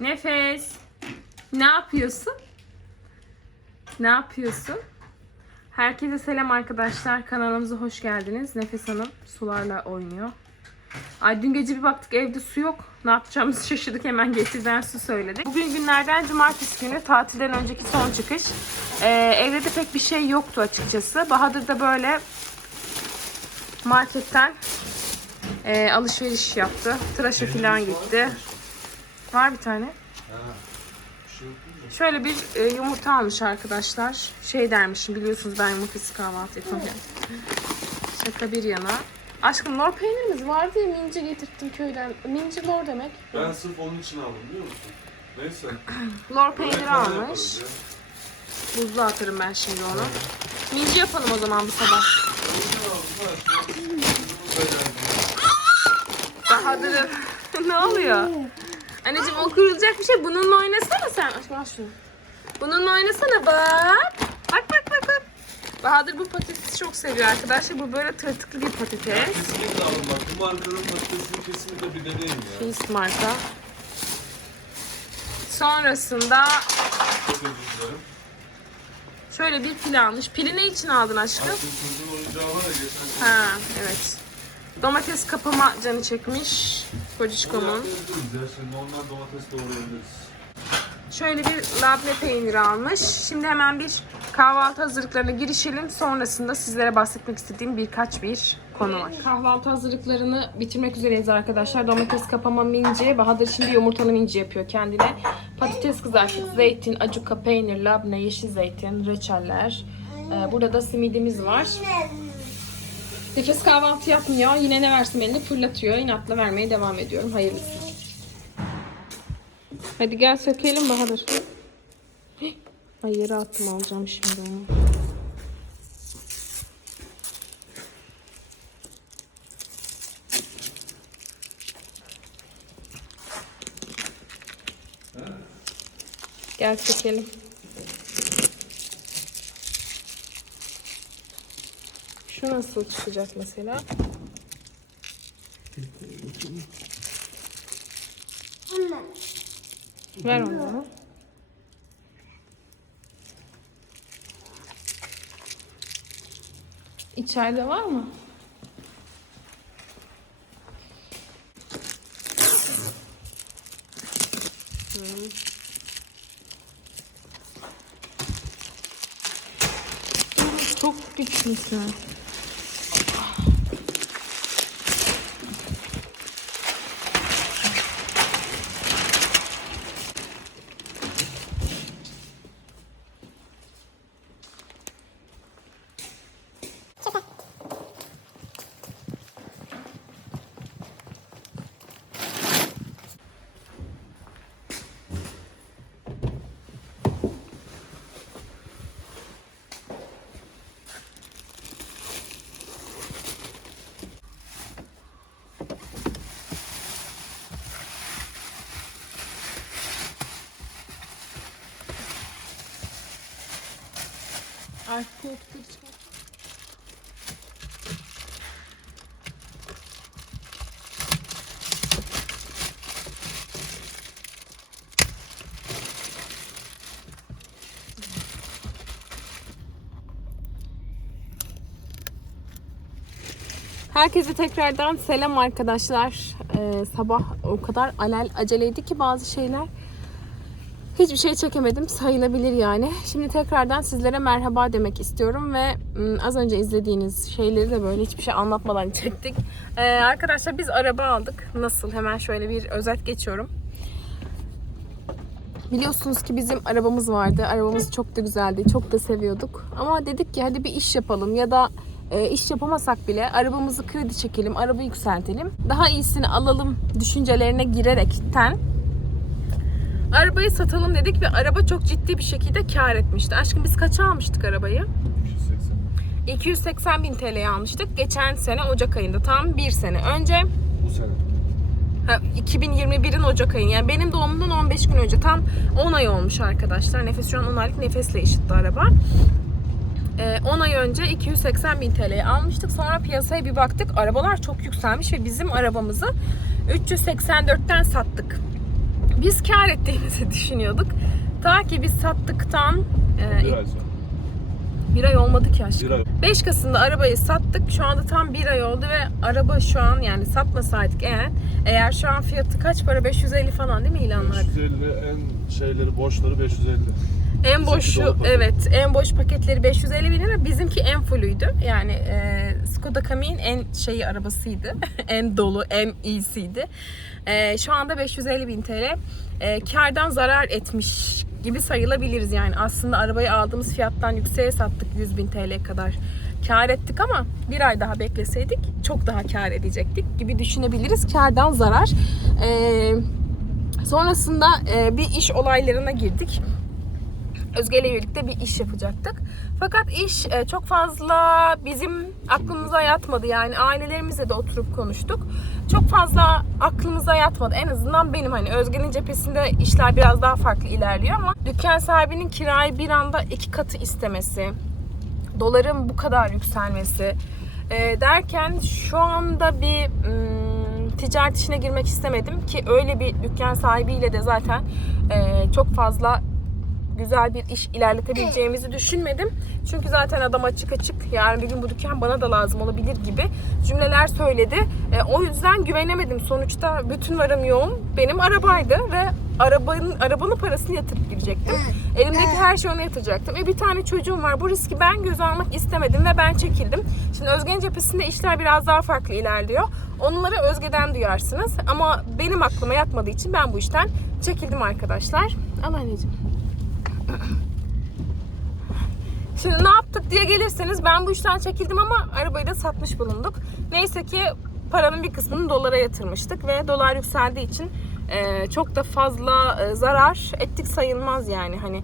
Nefes. Ne yapıyorsun? Ne yapıyorsun? Herkese selam arkadaşlar. Kanalımıza hoş geldiniz. Nefes Hanım sularla oynuyor. Ay dün gece bir baktık evde su yok. Ne yapacağımızı şaşırdık. Hemen getirden su söyledik. Bugün günlerden cumartesi günü tatilden önceki son çıkış. Ee, evde de pek bir şey yoktu açıkçası. Bahadır da böyle marketten e, alışveriş yaptı. Tıraşa falan gitti. Var bir tane. Şöyle bir e, yumurta almış arkadaşlar. Şey dermişim biliyorsunuz ben yumurtasız kahvaltı yapamıyorum. Şaka bir yana. Aşkım lor peynirimiz vardı ya minci getirttim köyden. Minci lor demek. Ben sırf onun için aldım biliyor musun? Neyse. Lor peyniri almış. Buzluğa atarım ben şimdi onu. Minci yapalım o zaman bu sabah. Bahadır'ım. ne oluyor? Anneciğim o kırılacak bir şey. Bununla oynasana sen. Aşkım al şunu. Bununla oynasana bak. Bak bak bak bak. Bahadır bu patatesi çok seviyor arkadaşlar. Bu böyle tırtıklı bir patates. Kesinlikle aldım bak. Bu markanın patatesini kesinlikle bir deneyin ya. Fist marka. Sonrasında Çok özür dilerim. şöyle bir pil almış. Pili ne için aldın aşkım? Aslında çocuğun oyuncağı var ya geçen Ha evet. Domates kapama canı çekmiş. Kocişkomun. Normal domates doğrayabiliriz. Şöyle bir labne peyniri almış. Şimdi hemen bir kahvaltı hazırlıklarına girişelim. Sonrasında sizlere bahsetmek istediğim birkaç bir konu var. Kahvaltı hazırlıklarını bitirmek üzereyiz arkadaşlar. Domates kapama minci. Bahadır şimdi yumurtalı minci yapıyor kendine. Patates kızartması, zeytin, acuka, peynir, labne, yeşil zeytin, reçeller. Ee, burada da simidimiz var. Nefes kahvaltı yapmıyor. Yine ne versin elini fırlatıyor. İnatla vermeye devam ediyorum. Hayırlısı. Hadi gel sökelim Bahadır. Ay yere attım alacağım şimdi onu. Gel sökelim. Şu nasıl çıkacak mesela? Ver onu. İçeride var mı? Hmm. Çok güçlüsün. Arka koltukları çıkar. Herkese tekrardan selam arkadaşlar. Ee, sabah o kadar alel aceleydi ki bazı şeyler. Hiçbir şey çekemedim sayılabilir yani. Şimdi tekrardan sizlere merhaba demek istiyorum ve az önce izlediğiniz şeyleri de böyle hiçbir şey anlatmadan çektik. Ee, arkadaşlar biz araba aldık. Nasıl? Hemen şöyle bir özet geçiyorum. Biliyorsunuz ki bizim arabamız vardı. Arabamız çok da güzeldi. Çok da seviyorduk. Ama dedik ki hadi bir iş yapalım ya da e, iş yapamasak bile arabamızı kredi çekelim, araba yükseltelim. Daha iyisini alalım düşüncelerine girerekten Arabayı satalım dedik ve araba çok ciddi bir şekilde kar etmişti. Aşkım biz kaça almıştık arabayı? 280 bin TL'ye almıştık. Geçen sene Ocak ayında tam bir sene önce. Bu sene. Ha, 2021'in Ocak ayı. Yani benim doğumumdan 15 gün önce tam 10 ay olmuş arkadaşlar. Nefes şu an 10 aylık nefesle eşitti araba. Ee, 10 ay önce 280 bin TL'ye almıştık. Sonra piyasaya bir baktık. Arabalar çok yükselmiş ve bizim arabamızı 384'ten sattık. Biz kar ettiğimizi düşünüyorduk. Ta ki biz sattıktan e, Bir ay bir ay olmadı ki aşkım. Ay. 5 Kasım'da arabayı sattık. Şu anda tam bir ay oldu ve araba şu an yani satmasaydık eğer eğer şu an fiyatı kaç para 550 falan değil mi ilanlarda? 550 en şeyleri borçları 550. En boşu evet en boş paketleri 550 bin lira. Bizimki en fullüydü. Yani e, Skoda Kami'nin en şeyi arabasıydı. en dolu, en iyisiydi. E, şu anda 550 bin TL. E, kardan zarar etmiş gibi sayılabiliriz yani. Aslında arabayı aldığımız fiyattan yükseğe sattık 100 bin TL kadar kar ettik ama bir ay daha bekleseydik çok daha kar edecektik gibi düşünebiliriz. Kardan zarar. E, sonrasında e, bir iş olaylarına girdik. Özge ile birlikte bir iş yapacaktık. Fakat iş e, çok fazla bizim aklımıza yatmadı. Yani ailelerimizle de oturup konuştuk. Çok fazla aklımıza yatmadı. En azından benim hani Özge'nin cephesinde işler biraz daha farklı ilerliyor ama dükkan sahibinin kirayı bir anda iki katı istemesi, doların bu kadar yükselmesi e, derken şu anda bir ım, ticaret işine girmek istemedim ki öyle bir dükkan sahibiyle de zaten e, çok fazla güzel bir iş ilerletebileceğimizi düşünmedim. Çünkü zaten adam açık açık yarın bir gün bu dükkan bana da lazım olabilir gibi cümleler söyledi. E, o yüzden güvenemedim. Sonuçta bütün varım yoğum benim arabaydı ve arabanın arabanın parasını yatırıp girecektim. Elimdeki her şeyi ona yatıracaktım. E bir tane çocuğum var. Bu riski ben göze almak istemedim ve ben çekildim. Şimdi Özge'nin cephesinde işler biraz daha farklı ilerliyor. Onları Özge'den duyarsınız. Ama benim aklıma yatmadığı için ben bu işten çekildim arkadaşlar. Al anneciğim. Şimdi ne yaptık diye gelirseniz ben bu işten çekildim ama arabayı da satmış bulunduk. Neyse ki paranın bir kısmını dolara yatırmıştık ve dolar yükseldiği için çok da fazla zarar ettik sayılmaz yani hani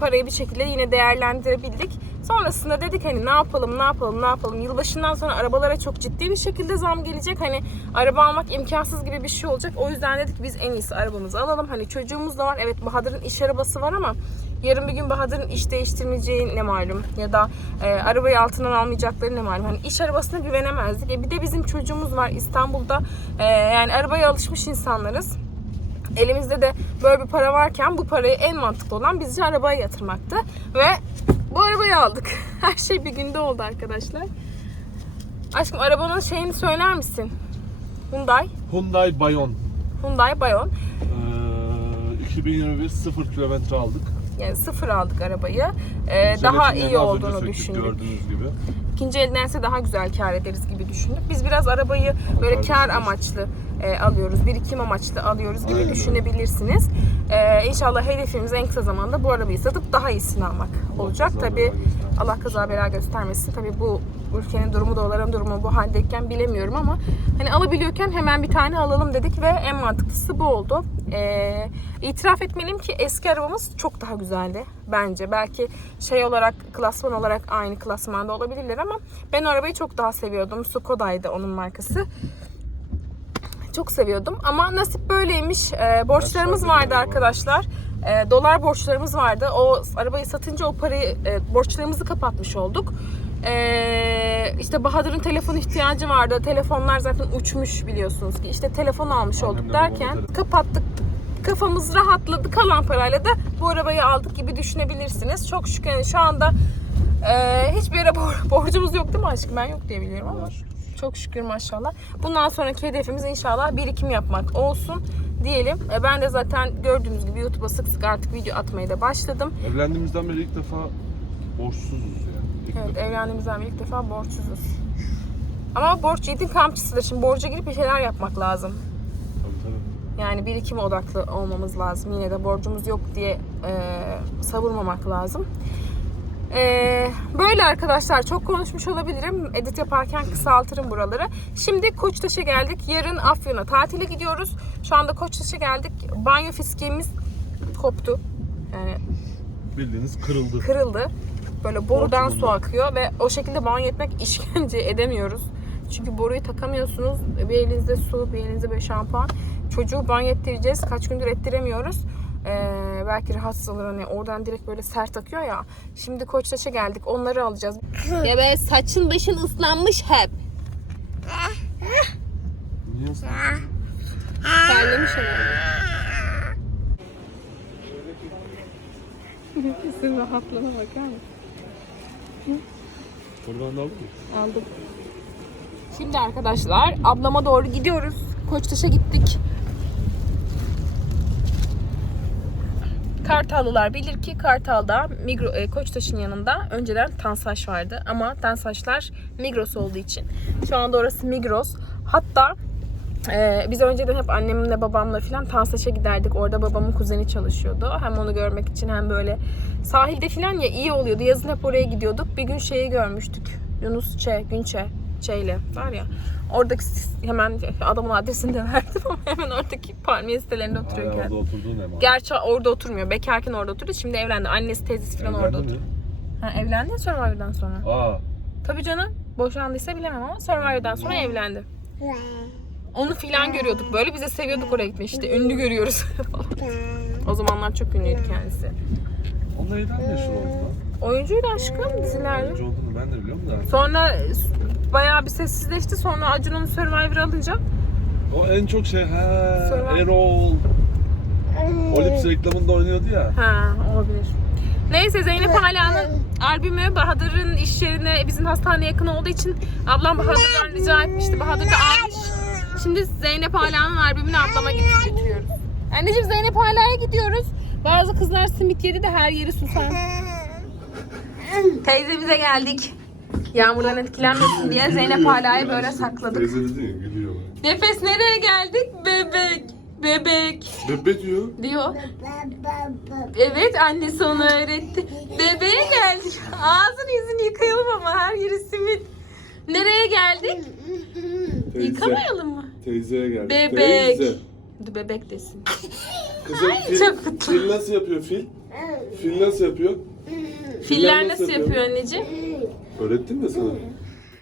parayı bir şekilde yine değerlendirebildik. Sonrasında dedik hani ne yapalım ne yapalım ne yapalım. Yılbaşından sonra arabalara çok ciddi bir şekilde zam gelecek. Hani araba almak imkansız gibi bir şey olacak. O yüzden dedik biz en iyisi arabamızı alalım. Hani çocuğumuz da var. Evet Bahadır'ın iş arabası var ama yarın bir gün Bahadır'ın iş değiştirmeyeceği ne malum ya da e, arabayı altından almayacakları ne malum. Hani iş arabasına güvenemezdik. E, bir de bizim çocuğumuz var İstanbul'da. E, yani arabaya alışmış insanlarız. Elimizde de böyle bir para varken bu parayı en mantıklı olan bizce arabaya yatırmaktı. Ve bu arabayı aldık. Her şey bir günde oldu arkadaşlar. Aşkım arabanın şeyini söyler misin? Hyundai. Hyundai Bayon. Hyundai Bayon. Ee, 2021 0 kilometre aldık. Yani sıfır aldık arabayı. Ee, daha iyi olduğunu düşündük. Gördüğünüz gibi. İkinci eldense daha güzel kar ederiz gibi düşündük. Biz biraz arabayı böyle kar amaçlı e, alıyoruz, birikim amaçlı alıyoruz gibi Aynen düşünebilirsiniz. E, inşallah hedefimiz en kısa zamanda bu arabayı satıp daha iyisini almak olacak. kaza Tabi. Allah kaza bela göstermesin. Tabi bu ülkenin durumu doların durumu bu haldeyken bilemiyorum ama hani alabiliyorken hemen bir tane alalım dedik ve en mantıklısı bu oldu. E, itiraf etmeliyim ki eski arabamız çok daha güzeldi bence. Belki şey olarak klasman olarak aynı klasmanda olabilirler ama ben arabayı çok daha seviyordum. Skoda'ydı onun markası. Çok seviyordum ama nasip böyleymiş. Ee, borçlarımız vardı arkadaşlar. Ee, dolar borçlarımız vardı. O arabayı satınca o parayı e, borçlarımızı kapatmış olduk. Ee, işte Bahadır'ın telefon ihtiyacı vardı. Telefonlar zaten uçmuş biliyorsunuz ki. İşte telefon almış Annem olduk derken telefon. kapattık. Kafamız rahatladı. Kalan parayla da bu arabayı aldık gibi düşünebilirsiniz. Çok şükür yani şu anda e, hiçbir yere bor- borcumuz yok değil mi aşkım? Ben yok diye biliyorum ama. Çok şükür maşallah. Bundan sonraki hedefimiz inşallah birikim yapmak olsun diyelim. E, Ben de zaten gördüğünüz gibi YouTube'a sık sık artık video atmaya da başladım. Evlendiğimizden beri ilk defa borçsuzuz yani. İlk Evet defa. evlendiğimizden beri ilk defa borçsuzuz. Ama borç yiğidin kamçısıdır. Şimdi borca girip bir şeyler yapmak lazım. Tabii tabii. Yani birikime odaklı olmamız lazım. Yine de borcumuz yok diye e, savurmamak lazım. E, böyle arkadaşlar çok konuşmuş olabilirim. Edit yaparken kısaltırım buraları. Şimdi Koçtaş'a geldik. Yarın Afyon'a tatile gidiyoruz. Şu anda Koçtaş'a geldik. Banyo fiskiyemiz koptu. Yani Bildiğiniz kırıldı. kırıldı. Böyle borudan su akıyor ve o şekilde banyo etmek işkence edemiyoruz. Çünkü boruyu takamıyorsunuz. Bir elinizde su, bir elinizde böyle şampuan. Çocuğu banyo ettireceğiz. Kaç gündür ettiremiyoruz. Ee, belki rahatsız olur hani oradan direkt böyle sert akıyor ya. Şimdi Koçtaş'a geldik onları alacağız. ya be saçın başın ıslanmış hep. Niye ıslanmış? Terlemiş herhalde. Rahatlığına bakar mısın? Buradan da aldın mı? Aldım. Şimdi arkadaşlar ablama doğru gidiyoruz. Koçtaş'a gittik. Kartallılar bilir ki Kartal'da Migro, e, Koçtaş'ın yanında önceden Tansaş vardı. Ama Tansaşlar Migros olduğu için. Şu anda orası Migros. Hatta e, biz önceden hep annemle babamla falan Tansaş'a giderdik. Orada babamın kuzeni çalışıyordu. Hem onu görmek için hem böyle sahilde falan ya iyi oluyordu. Yazın hep oraya gidiyorduk. Bir gün şeyi görmüştük. Yunus Çe, Günçe, Çeyle var ya. Oradaki hemen adamın adresini de verdim ama hemen oradaki palmiye sitelerinde oturuyor Hala kendisi. orada oturduğun ne? Gerçi orada oturmuyor. Bekarken orada oturuyor. Şimdi evlendi. Annesi teyzesi falan orada Evlendin oturuyor. mi? Ha, evlendi ya Survivor'dan sonra. Aa. Tabii canım. Boşandıysa bilemem ama Survivor'dan sonra evlendi. Onu filan görüyorduk böyle. Biz de seviyorduk oraya gitmeyi işte. Ünlü görüyoruz falan. O zamanlar çok ünlüydü kendisi. O neyden meşhur oldu lan? Oyuncuydu aşkım dizilerde. Oyuncu olduğunu ben de biliyorum da. Sonra bayağı bir sessizleşti. Sonra Acun onu Survivor alınca O en çok şey he Sonra- Erol. Olips reklamında oynuyordu ya. Ha olabilir. Neyse Zeynep Ala'nın albümü Bahadır'ın iş yerine bizim hastaneye yakın olduğu için ablam Bahadır'dan rica etmişti. Bahadır da almış. Şimdi Zeynep Ala'nın albümünü ablama gidip getiriyoruz. Anneciğim Zeynep Ala'ya gidiyoruz. Bazı kızlar simit yedi de her yeri susar. Teyzemize geldik. Yağmurdan etkilenmesin diye Zeynep Ala'yı böyle sakladık. Teyze dedin ya gülüyor. Nefes nereye geldik? Bebek. Bebek Bebe diyor. diyor. Evet annesi onu öğretti. Bebeğe geldik. Ağzını yüzünü yıkayalım ama her yeri simit. Nereye geldik? Yıkamayalım mı? Teyzeye geldi. Bebek. Teyze. Dur bebek desin. Kızım fil, çok fil nasıl yapıyor fil? Fil nasıl yapıyor? Filler nasıl yapıyor anneciğim? Öğrettin mi sana?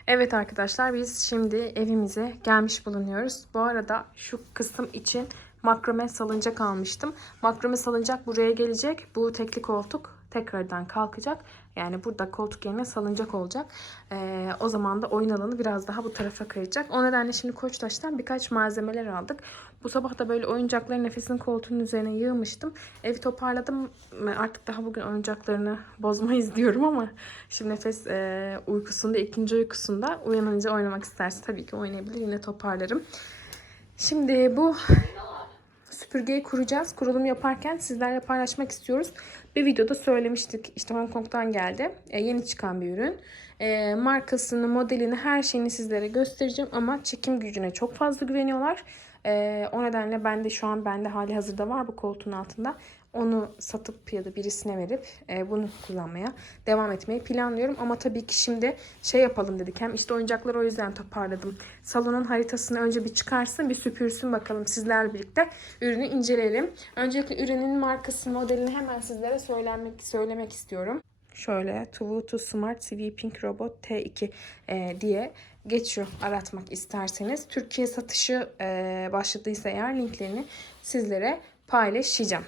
Evet arkadaşlar biz şimdi evimize gelmiş bulunuyoruz. Bu arada şu kısım için makrame salıncak almıştım. Makrame salıncak buraya gelecek. Bu tekli koltuk tekrardan kalkacak. Yani burada koltuk yerine salıncak olacak. Ee, o zaman da oyun alanı biraz daha bu tarafa kayacak. O nedenle şimdi Koçtaş'tan birkaç malzemeler aldık. Bu sabah da böyle oyuncakları nefesin koltuğunun üzerine yığmıştım. Evi toparladım. Artık daha bugün oyuncaklarını bozmayız diyorum ama şimdi nefes e, uykusunda, ikinci uykusunda uyanınca oynamak isterse tabii ki oynayabilir. Yine toparlarım. Şimdi bu süpürgeyi kuracağız. Kurulum yaparken sizlerle paylaşmak istiyoruz. Bir videoda söylemiştik. İşte Hong Kong'dan geldi. E, yeni çıkan bir ürün. E, markasını, modelini, her şeyini sizlere göstereceğim. Ama çekim gücüne çok fazla güveniyorlar. E, o nedenle ben de şu an bende hali hazırda var bu koltuğun altında. Onu satıp ya da birisine verip e, bunu kullanmaya devam etmeyi planlıyorum. Ama tabii ki şimdi şey yapalım dedik. Hem işte oyuncakları o yüzden toparladım. Salonun haritasını önce bir çıkarsın, bir süpürsün bakalım sizlerle birlikte ürünü inceleyelim. Öncelikle ürünün markası, modelini hemen sizlere söylemek söylemek istiyorum. Şöyle Tuvutu Smart Sweeping Robot T2 e, diye geçiyor aratmak isterseniz. Türkiye satışı e, başladıysa eğer linklerini sizlere paylaşacağım.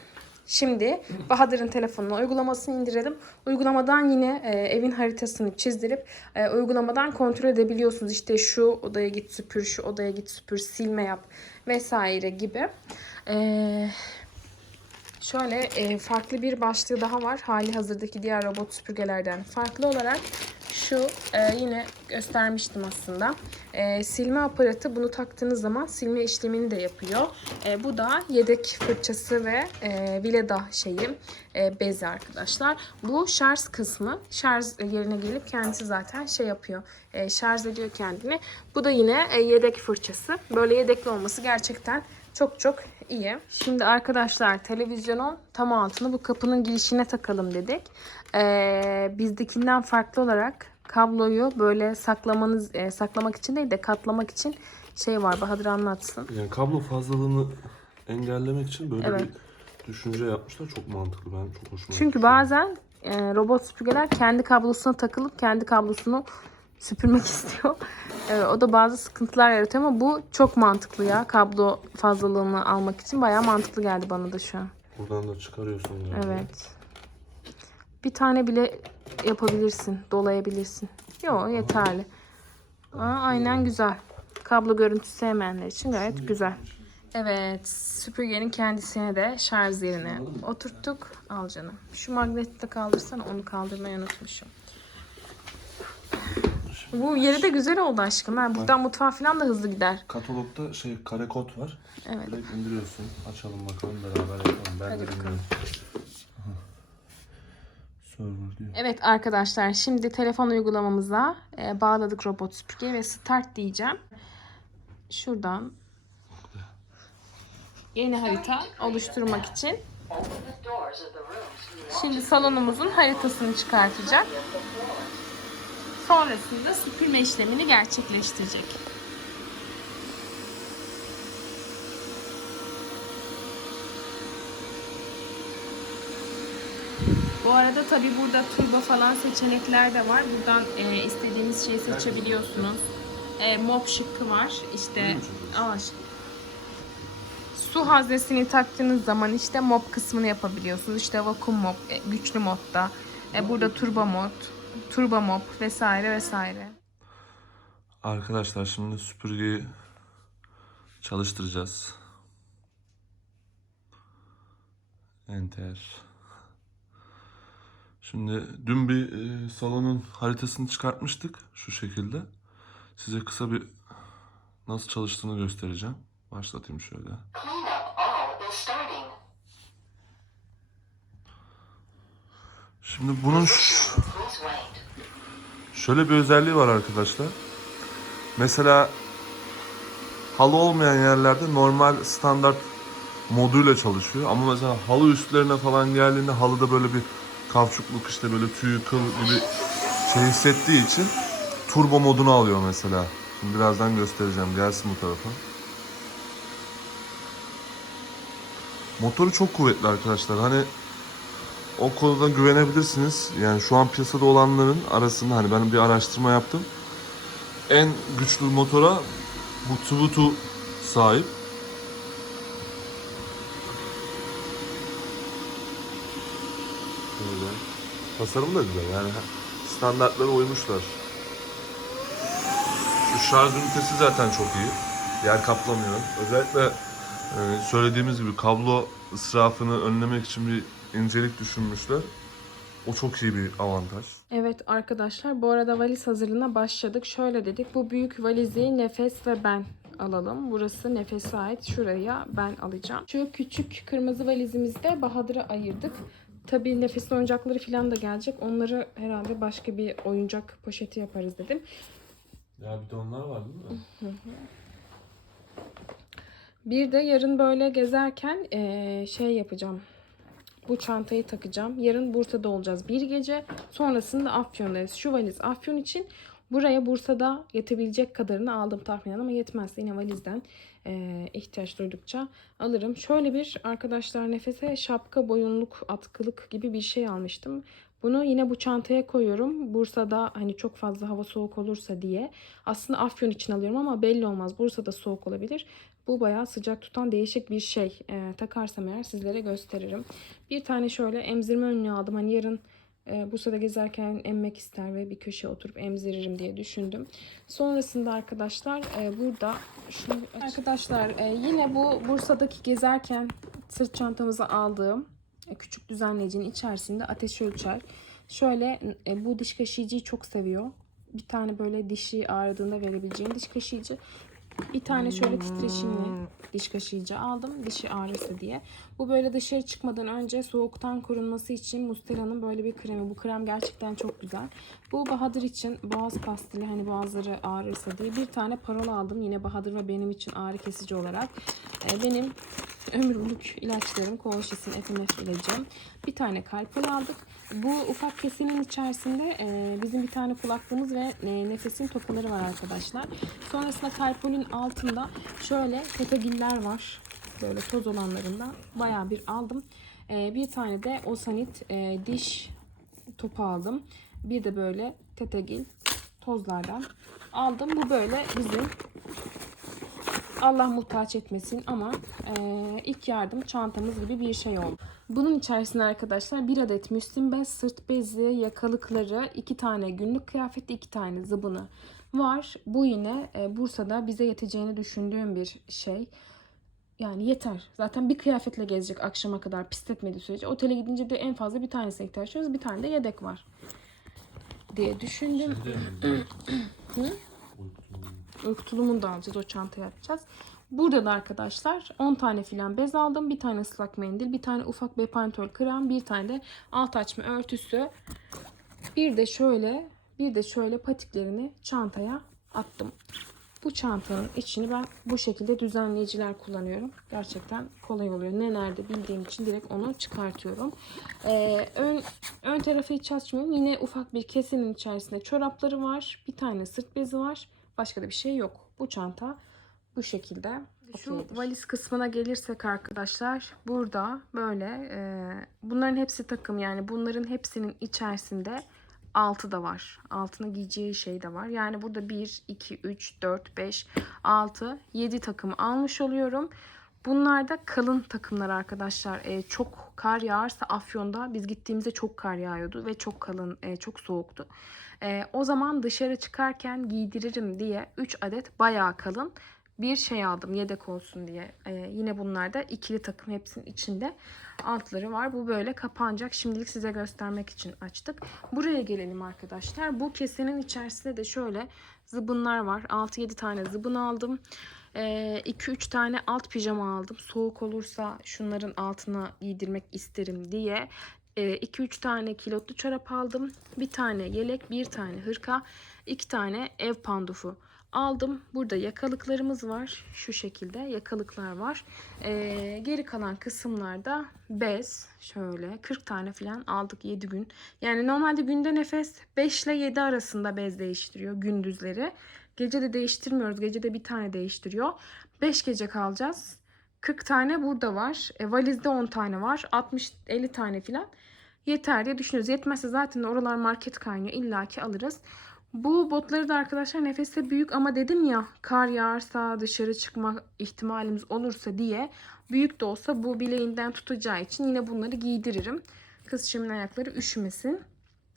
Şimdi Bahadır'ın telefonuna uygulamasını indirelim. Uygulamadan yine e, evin haritasını çizdirip e, uygulamadan kontrol edebiliyorsunuz. İşte şu odaya git süpür, şu odaya git süpür, silme yap vesaire gibi. Eee Şöyle e, farklı bir başlığı daha var. Hali hazırdaki diğer robot süpürgelerden farklı olarak şu e, yine göstermiştim aslında. E, silme aparatı bunu taktığınız zaman silme işlemini de yapıyor. E, bu da yedek fırçası ve e, vileda şeyi e, bezi arkadaşlar. Bu şarj kısmı. Şarj yerine gelip kendisi zaten şey yapıyor. E, şarj ediyor kendini. Bu da yine e, yedek fırçası. Böyle yedekli olması gerçekten çok çok iyi. Şimdi arkadaşlar televizyonun tam altını bu kapının girişine takalım dedik. Ee, bizdekinden farklı olarak kabloyu böyle saklamanız e, saklamak için değil de katlamak için şey var. Bahadır anlatsın. Yani kablo fazlalığını engellemek için böyle Evet. bir düşünce yapmışlar. Çok mantıklı. Ben çok hoşuma Çünkü bazen e, robot süpürgeler kendi kablosuna takılıp kendi kablosunu süpürmek istiyor. Evet, o da bazı sıkıntılar yaratıyor ama bu çok mantıklı ya. Kablo fazlalığını almak için bayağı mantıklı geldi bana da şu an. Buradan da çıkarıyorsun. Yani. Evet. Bir tane bile yapabilirsin. Dolayabilirsin. Yok yeterli. Aa, aynen güzel. Kablo görüntüsü sevmeyenler için gayet güzel. Evet, süpürgenin kendisine de şarj yerine oturttuk. Al canım. Şu magneti de kaldırsana, onu kaldırmayı unutmuşum. Bu yeri de güzel oldu aşkım. Ha. Buradan mutfağa falan da hızlı gider. Katalogda şey kare kod var. Evet. Direkt indiriyorsun. Açalım bakalım beraber yapalım. Ben Hadi de bakalım. bilmiyorum. Server diyor. Evet arkadaşlar şimdi telefon uygulamamıza e, bağladık robot süpürgeyi ve start diyeceğim. Şuradan yeni harita oluşturmak için şimdi salonumuzun haritasını çıkartacak. Sonrasında süpürme işlemini gerçekleştirecek. Bu arada tabi burada turbo falan seçenekler de var. Buradan e, istediğiniz şeyi seçebiliyorsunuz. E, mop şıkkı var. İşte aa, ş- su haznesini taktığınız zaman işte mop kısmını yapabiliyorsunuz. İşte vakum mop, e, güçlü modda. E, burada turbo mod, turbo mop vesaire vesaire. Arkadaşlar şimdi süpürgeyi çalıştıracağız. Enter. Şimdi dün bir e, salonun haritasını çıkartmıştık şu şekilde. Size kısa bir nasıl çalıştığını göstereceğim. Başlatayım şöyle. Şimdi bunun. Şöyle bir özelliği var arkadaşlar. Mesela halı olmayan yerlerde normal standart moduyla çalışıyor. Ama mesela halı üstlerine falan geldiğinde halıda böyle bir kavçukluk işte böyle tüy kıl gibi şey hissettiği için turbo modunu alıyor mesela. Şimdi birazdan göstereceğim. Gelsin bu tarafa. Motoru çok kuvvetli arkadaşlar. Hani o konuda güvenebilirsiniz. Yani şu an piyasada olanların arasında hani ben bir araştırma yaptım. En güçlü motora bu Tubutu sahip. Böyle. Tasarım da güzel yani standartlara uymuşlar. Şu şarj ünitesi zaten çok iyi. Yer kaplamıyor. Özellikle e, söylediğimiz gibi kablo ısrafını önlemek için bir incelik düşünmüşler. O çok iyi bir avantaj. Evet arkadaşlar bu arada valiz hazırlığına başladık. Şöyle dedik bu büyük valizi Nefes ve ben alalım. Burası Nefes'e ait. Şuraya ben alacağım. Şu küçük kırmızı valizimizde Bahadır'a ayırdık. Tabii Nefes'in oyuncakları falan da gelecek. Onları herhalde başka bir oyuncak poşeti yaparız dedim. Ya bir de onlar var değil mi? Bir de yarın böyle gezerken eee, şey yapacağım. Bu çantayı takacağım. Yarın Bursa'da olacağız bir gece. Sonrasında Afyon'dayız. Şu valiz Afyon için. Buraya Bursa'da yetebilecek kadarını aldım tahminen ama yetmezse yine valizden eee, ihtiyaç duydukça alırım. Şöyle bir arkadaşlar nefese şapka, boyunluk, atkılık gibi bir şey almıştım. Bunu yine bu çantaya koyuyorum. Bursa'da hani çok fazla hava soğuk olursa diye. Aslında Afyon için alıyorum ama belli olmaz. Bursa'da soğuk olabilir. Bu bayağı sıcak tutan değişik bir şey. Ee, takarsam eğer sizlere gösteririm. Bir tane şöyle emzirme önlüğü aldım. Hani yarın e, Bursa'da gezerken emmek ister ve bir köşeye oturup emziririm diye düşündüm. Sonrasında arkadaşlar e, burada şunu arkadaşlar e, yine bu Bursa'daki gezerken sırt çantamıza aldığım e, küçük düzenleyicinin içerisinde ateş ölçer. Şöyle bu diş kaşıyıcıyı çok seviyor. Bir tane böyle dişi ağrıdığında verebileceğim diş kaşıyıcı. Bir tane şöyle titreşimli diş kaşıyıcı aldım. Dişi ağrısı diye. Bu böyle dışarı çıkmadan önce soğuktan korunması için Mustela'nın böyle bir kremi. Bu krem gerçekten çok güzel. Bu Bahadır için boğaz pastili hani boğazları ağrırsa diye bir tane parola aldım. Yine Bahadır ve benim için ağrı kesici olarak. Ee, benim ömürlük ilaçlarım Kovaşis'in FMF ilacı. Bir tane kalpol aldık. Bu ufak kesenin içerisinde e, bizim bir tane kulaklığımız ve e, nefesin tokaları var arkadaşlar. Sonrasında kalpolün altında şöyle tetagiller var. Böyle toz olanlarından bayağı bir aldım. E, bir tane de Osanit e, diş topu aldım. Bir de böyle tetagil tozlardan aldım. Bu böyle bizim Allah muhtaç etmesin ama eee, ilk yardım çantamız gibi bir şey oldu. Bunun içerisinde arkadaşlar bir adet müslim bez, sırt bezi, yakalıkları, iki tane günlük kıyafeti, iki tane zıbını var. Bu yine e, Bursa'da bize yeteceğini düşündüğüm bir şey. yani yeter. Zaten bir kıyafetle gezecek akşama kadar pisletmediği sürece. Otele gidince de en fazla bir tanesine ihtiyaç duyuyoruz. Bir tane de yedek var diye düşündüm. Uyku tulumu da alacağız. O çantaya atacağız. Burada da arkadaşlar 10 tane filan bez aldım. Bir tane ıslak mendil, bir tane ufak bepantol krem, bir tane de alt açma örtüsü. Bir de şöyle, bir de şöyle patiklerini çantaya attım. Bu çantanın içini ben bu şekilde düzenleyiciler kullanıyorum. Gerçekten kolay oluyor. Ne nerede bildiğim için direkt onu çıkartıyorum. Ee, ön, ön tarafı hiç açmıyorum. Yine ufak bir kesenin içerisinde çorapları var. Bir tane sırt bezi var. Başka da bir şey yok. Bu çanta bu şekilde. Şu valiz kısmına gelirsek arkadaşlar burada böyle e, bunların hepsi takım yani bunların hepsinin içerisinde altı da var. Altına giyeceği şey de var. Yani burada 1, 2, 3, 4, 5, 6, 7 takım almış oluyorum. Bunlar da kalın takımlar arkadaşlar. E, çok kar yağarsa Afyon'da biz gittiğimizde çok kar yağıyordu ve çok kalın, e, çok soğuktu. E, o zaman dışarı çıkarken giydiririm diye 3 adet bayağı kalın bir şey aldım yedek olsun diye. E, yine bunlar da ikili takım hepsinin içinde altları var. Bu böyle kapanacak. Şimdilik size göstermek için açtık. Buraya gelelim arkadaşlar. Bu kesenin içerisinde de şöyle zıbınlar var. 6-7 tane zıbın aldım. 2-3 tane alt pijama aldım. Soğuk olursa şunların altına giydirmek isterim diye. 2-3 tane kilotlu çorap aldım. Bir tane yelek, bir tane hırka, iki tane ev pandufu aldım. Burada yakalıklarımız var. Şu şekilde yakalıklar var. Ee, geri kalan kısımlarda bez. Şöyle 40 tane falan aldık 7 gün. Yani normalde günde nefes 5 ile 7 arasında bez değiştiriyor gündüzleri. Gece de değiştirmiyoruz. Gece de bir tane değiştiriyor. 5 gece kalacağız. 40 tane burada var. E, valizde 10 tane var. 60-50 tane falan. Yeter diye düşünüyoruz. Yetmezse zaten oralar market kaynıyor. İlla ki alırız. Bu botları da arkadaşlar nefeste büyük ama dedim ya kar yağarsa dışarı çıkma ihtimalimiz olursa diye büyük de olsa bu bileğinden tutacağı için yine bunları giydiririm. Kız şimdi ayakları üşümesin.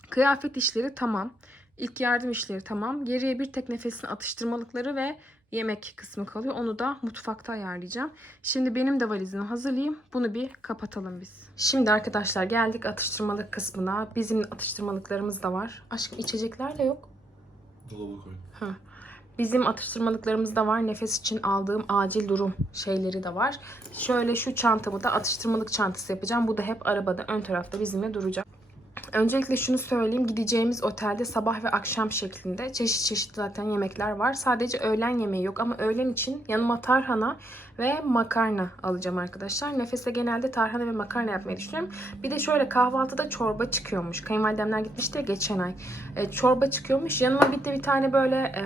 Kıyafet işleri tamam. İlk yardım işleri tamam. Geriye bir tek nefesin atıştırmalıkları ve yemek kısmı kalıyor. Onu da mutfakta ayarlayacağım. Şimdi benim de valizimi hazırlayayım. Bunu bir kapatalım biz. Şimdi arkadaşlar geldik atıştırmalık kısmına. Bizim atıştırmalıklarımız da var. Aşkım içecekler de yok. Dolaba koy. Bizim atıştırmalıklarımız da var. Nefes için aldığım acil durum şeyleri de var. Şöyle şu çantamı da atıştırmalık çantası yapacağım. Bu da hep arabada ön tarafta bizimle duracak. Öncelikle şunu söyleyeyim. Gideceğimiz otelde sabah ve akşam şeklinde çeşit çeşit zaten yemekler var. Sadece öğlen yemeği yok ama öğlen için yanıma tarhana ve makarna alacağım arkadaşlar. Nefese genelde tarhana ve makarna yapmayı düşünüyorum. Bir de şöyle kahvaltıda çorba çıkıyormuş. Kayınvalidemler gitmişti ya geçen ay. E, çorba çıkıyormuş. Yanıma bir de bir tane böyle e,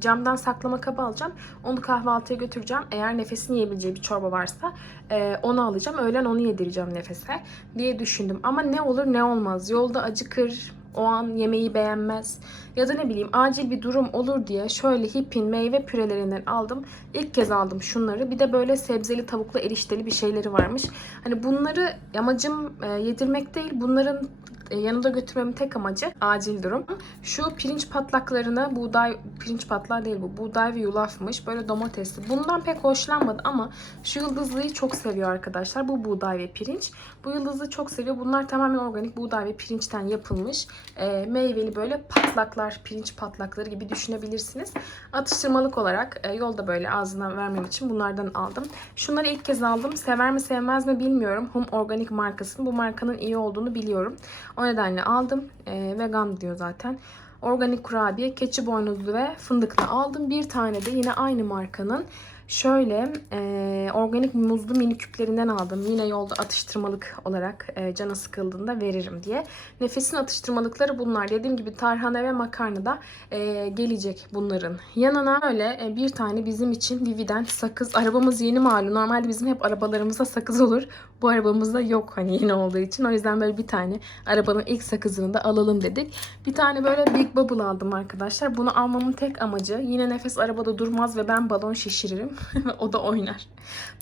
camdan saklama kabı alacağım. Onu kahvaltıya götüreceğim. Eğer nefesin yiyebileceği bir çorba varsa e, onu alacağım. Öğlen onu yedireceğim nefese diye düşündüm. Ama ne olur ne olmaz. Yolda acıkır, o an yemeği beğenmez ya da ne bileyim acil bir durum olur diye şöyle hipin meyve pürelerinden aldım. İlk kez aldım şunları. Bir de böyle sebzeli tavuklu erişteli bir şeyleri varmış. Hani bunları amacım e, yedirmek değil. Bunların e, yanında götürmemin tek amacı acil durum. Şu pirinç patlaklarını buğday pirinç patlağı değil bu. Buğday ve yulafmış. Böyle domatesli. Bundan pek hoşlanmadı ama şu yıldızlıyı çok seviyor arkadaşlar. Bu buğday ve pirinç. Bu yıldızlı çok seviyor. Bunlar tamamen organik buğday ve pirinçten yapılmış. E, meyveli böyle patlaklar, pirinç patlakları gibi düşünebilirsiniz. Atıştırmalık olarak e, yolda böyle ağzına vermem için bunlardan aldım. Şunları ilk kez aldım. Sever mi sevmez mi bilmiyorum. Hum Organik markasının. Bu markanın iyi olduğunu biliyorum. O nedenle aldım. E, vegan diyor zaten. Organik kurabiye, keçi boynuzlu ve fındıklı aldım. Bir tane de yine aynı markanın şöyle e, organik muzlu mini küplerinden aldım. Yine yolda atıştırmalık olarak e, cana sıkıldığında veririm diye. Nefesin atıştırmalıkları bunlar. Dediğim gibi tarhana ve makarna da e, gelecek bunların. Yanına öyle e, bir tane bizim için Vivi'den sakız. Arabamız yeni malum. Normalde bizim hep arabalarımızda sakız olur. Bu arabamızda yok hani yeni olduğu için. O yüzden böyle bir tane arabanın ilk sakızını da alalım dedik. Bir tane böyle Big Bubble aldım arkadaşlar. Bunu almamın tek amacı yine nefes arabada durmaz ve ben balon şişiririm. Ve o da oynar.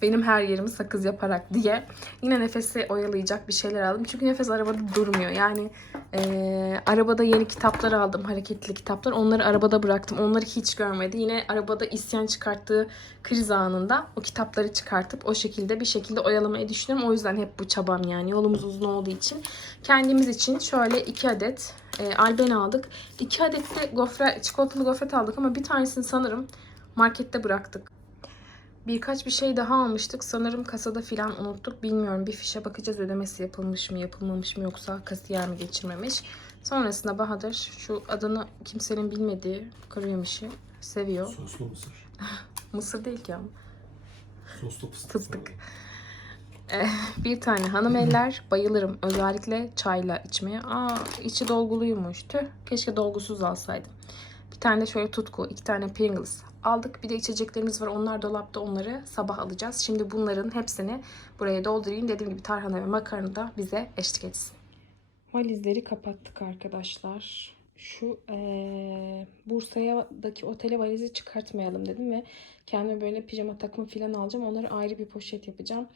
Benim her yerimi sakız yaparak diye. Yine nefesi oyalayacak bir şeyler aldım. Çünkü nefes arabada durmuyor. Yani eee, arabada yeni kitaplar aldım. Hareketli kitaplar. Onları arabada bıraktım. Onları hiç görmedi. Yine arabada isyan çıkarttığı kriz anında o kitapları çıkartıp o şekilde bir şekilde oyalamayı düşünüyorum. O yüzden hep bu çabam yani. Yolumuz uzun olduğu için. Kendimiz için şöyle iki adet e, alben aldık. İki adet de gofre, çikolatalı gofret aldık ama bir tanesini sanırım markette bıraktık. Birkaç bir şey daha almıştık. Sanırım kasada filan unuttuk. Bilmiyorum. Bir fişe bakacağız ödemesi yapılmış mı, yapılmamış mı yoksa kasiyer mi geçirmemiş. Sonrasında Bahadır şu adını kimsenin bilmediği kuru yemişi seviyor. Soslu mısır. Mısır değil ki ama. Soslu fıstık. Fıstık. Bir tane hanım eller. Bayılırım. Özellikle çayla içmeye. Aa içi dolguluymuş. Tüh. Keşke dolgusuz alsaydım. Bir tane de şöyle tutku. iki tane Pringles aldık. Bir de içeceklerimiz var. Onlar dolapta. Onları sabah alacağız. Şimdi bunların hepsini buraya doldurayım. Dediğim gibi tarhana ve makarna da bize eşlik etsin. Valizleri kapattık arkadaşlar. Şu eee Bursa'daki otele valizi çıkartmayalım dedim ve kendime böyle pijama takımı falan alacağım. Onları ayrı bir poşet yapacağım.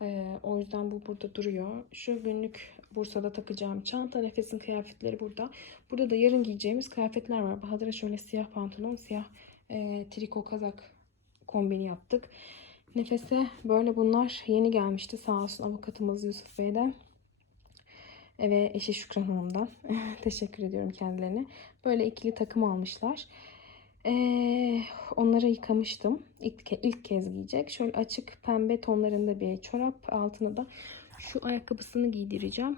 Eee, o yüzden bu burada duruyor. Şu günlük Bursa'da takacağım çanta, nefesin kıyafetleri burada. Burada da yarın giyeceğimiz kıyafetler var. Bahadır'a şöyle siyah pantolon, siyah eee, triko kazak kombini yaptık. Nefese böyle bunlar yeni gelmişti. Sağ olsun avukatımız Yusuf Bey'den ve eşi Şükran Hanım'dan. Teşekkür ediyorum kendilerine. Böyle ikili takım almışlar. Ee, onları yıkamıştım. İlk, ilk kez giyecek. Şöyle açık pembe tonlarında bir çorap. Altına da şu ayakkabısını giydireceğim.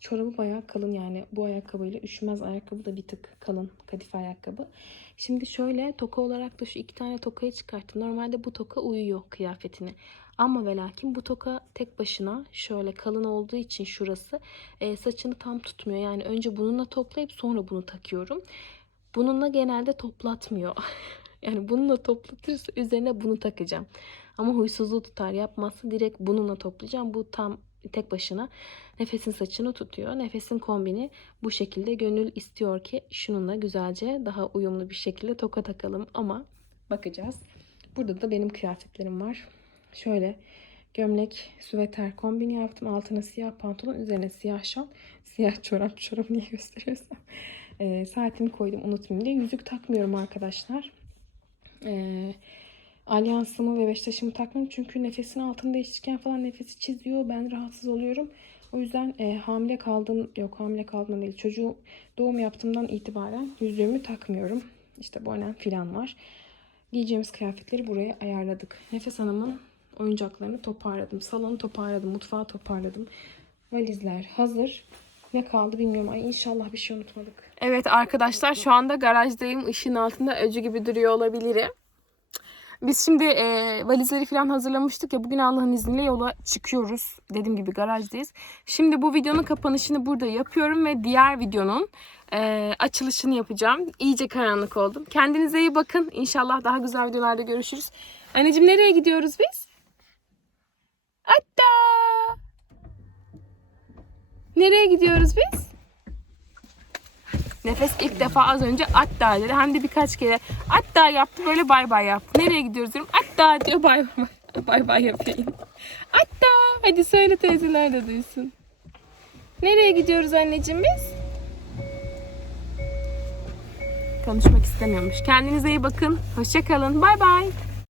Çorabı bayağı kalın yani. Bu ayakkabıyla üşümez ayakkabı da bir tık kalın kadife ayakkabı. Şimdi şöyle toka olarak da şu iki tane tokayı çıkarttım. Normalde bu toka uyuyor kıyafetine. Ama ve lakin bu toka tek başına şöyle kalın olduğu için şurası e, saçını tam tutmuyor. Yani önce bununla toplayıp sonra bunu takıyorum. Bununla genelde toplatmıyor. yani bununla toplatırsa üzerine bunu takacağım. Ama huysuzluğu tutar yapmazsa direkt bununla toplayacağım. Bu tam tek başına nefesin saçını tutuyor. Nefesin kombini bu şekilde gönül istiyor ki şununla güzelce daha uyumlu bir şekilde toka takalım ama bakacağız. Burada da benim kıyafetlerim var. Şöyle gömlek, süveter kombini yaptım. Altına siyah pantolon, üzerine siyah şal, siyah çorap. Çorabı niye gösteriyorsam. Ee, saatimi koydum unutmayayım diye. Yüzük takmıyorum arkadaşlar. Ee, alyansımı ve beştaşımı takmıyorum. Çünkü nefesin altını değiştirirken falan nefesi çiziyor. Ben rahatsız oluyorum. O yüzden e, hamile kaldım, yok hamile kaldım değil. Çocuğu doğum yaptığımdan itibaren yüzüğümü takmıyorum. İşte bu önem filan var. Giyeceğimiz kıyafetleri buraya ayarladık. Nefes Hanım'ın oyuncaklarını toparladım. Salonu toparladım. Mutfağı toparladım. Valizler hazır. Ne kaldı bilmiyorum. Ay inşallah bir şey unutmadık. Evet arkadaşlar şu anda garajdayım. Işığın altında öcü gibi duruyor olabilirim. Biz şimdi e, valizleri falan hazırlamıştık ya bugün Allah'ın izniyle yola çıkıyoruz. Dediğim gibi garajdayız. Şimdi bu videonun kapanışını burada yapıyorum ve diğer videonun e, açılışını yapacağım. İyice karanlık oldum. Kendinize iyi bakın. İnşallah daha güzel videolarda görüşürüz. Anneciğim nereye gidiyoruz biz? Hatta. Nereye gidiyoruz biz? Nefes ilk defa az önce atta dedi. Hem de birkaç kere atta yaptı böyle bay bay yaptı. Nereye gidiyoruz diyorum. Atta diyor bay bay. Bay bay yapayım. Atta. Hadi söyle teyzeler de duysun. Nereye gidiyoruz anneciğim biz? Konuşmak istemiyormuş. Kendinize iyi bakın. Hoşça kalın. Bay bay.